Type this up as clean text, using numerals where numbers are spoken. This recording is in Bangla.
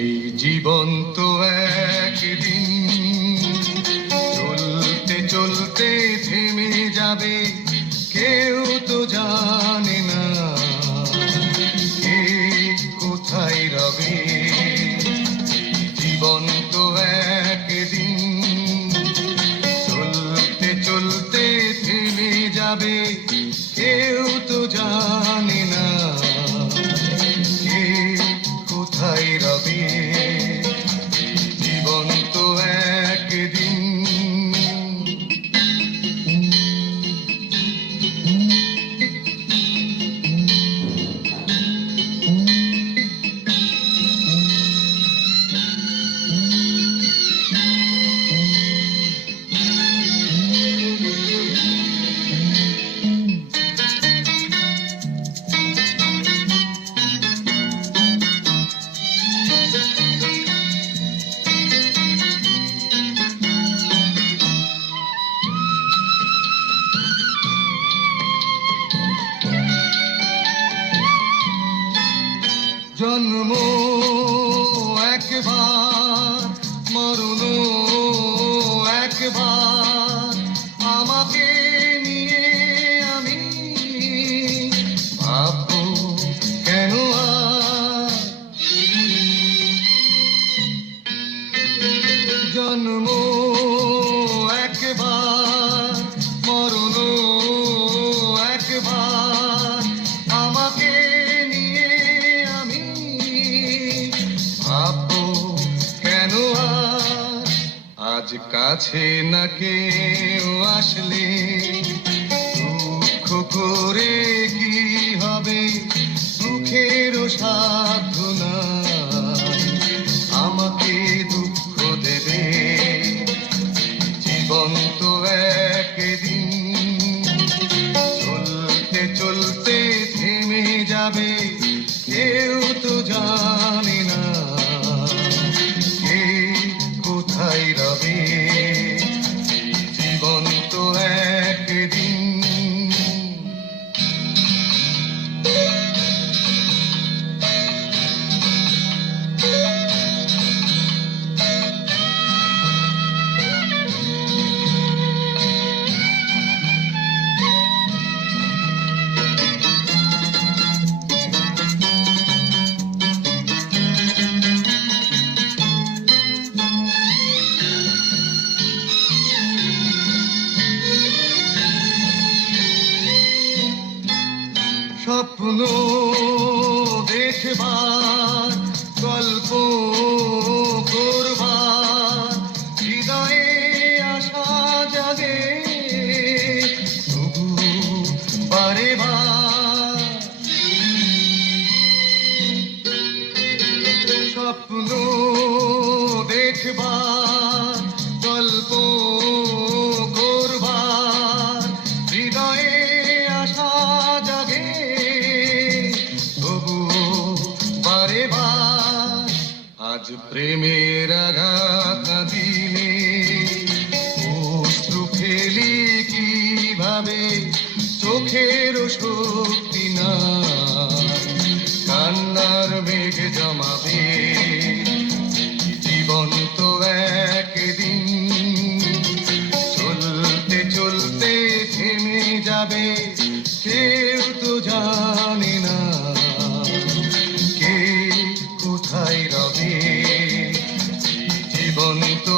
এই জীবন তো একদিন চলতে চলতে থেমে যাবে, কেউ তো জানে না কে কোথায় রবে। জীবন তো একদিন চলতে চলতে থেমে যাবে, কেউ তো জানে না কে কোথায় রবে। জীবন তো একদিন। জন্ম একবার, মরণ একবার, আমাকে নিয়ে আমি ভাববো কেন আর। জন্ম একবার, মরণ একবার, আমাকে নিয়ে আমি ভাববো কেন আর। আজ কাছে না কেউ আসলে দুঃখ করে কি হবে, দুঃখেরও সাধ্য নাই আমাকে দুঃখ দেবে। জীবন তো একদিন চলতে চলতে থেমে যাবে, কেউ তো জানে না কে কোথায় রবে। জীবন তো একদিন। স্বপ্ন দেখবার, গল্প করবার, হৃদয়ে আশা জাগে তবু বারে বার। স্বপ্ন দেখবার, গল্প করবার, হৃদয়ে আশা জাগে তবু বারে বার। আজ প্রেমের আঘাত না দিলে অশ্রু ফেলি কিভাবে, চোখের শক্তি না কান্নার মেঘ জমাবে। জীবন তো একদিন চলতে চলতে থেমে যাবে, কেউ তো জানে না কে কোথায় রবে। জীবন তো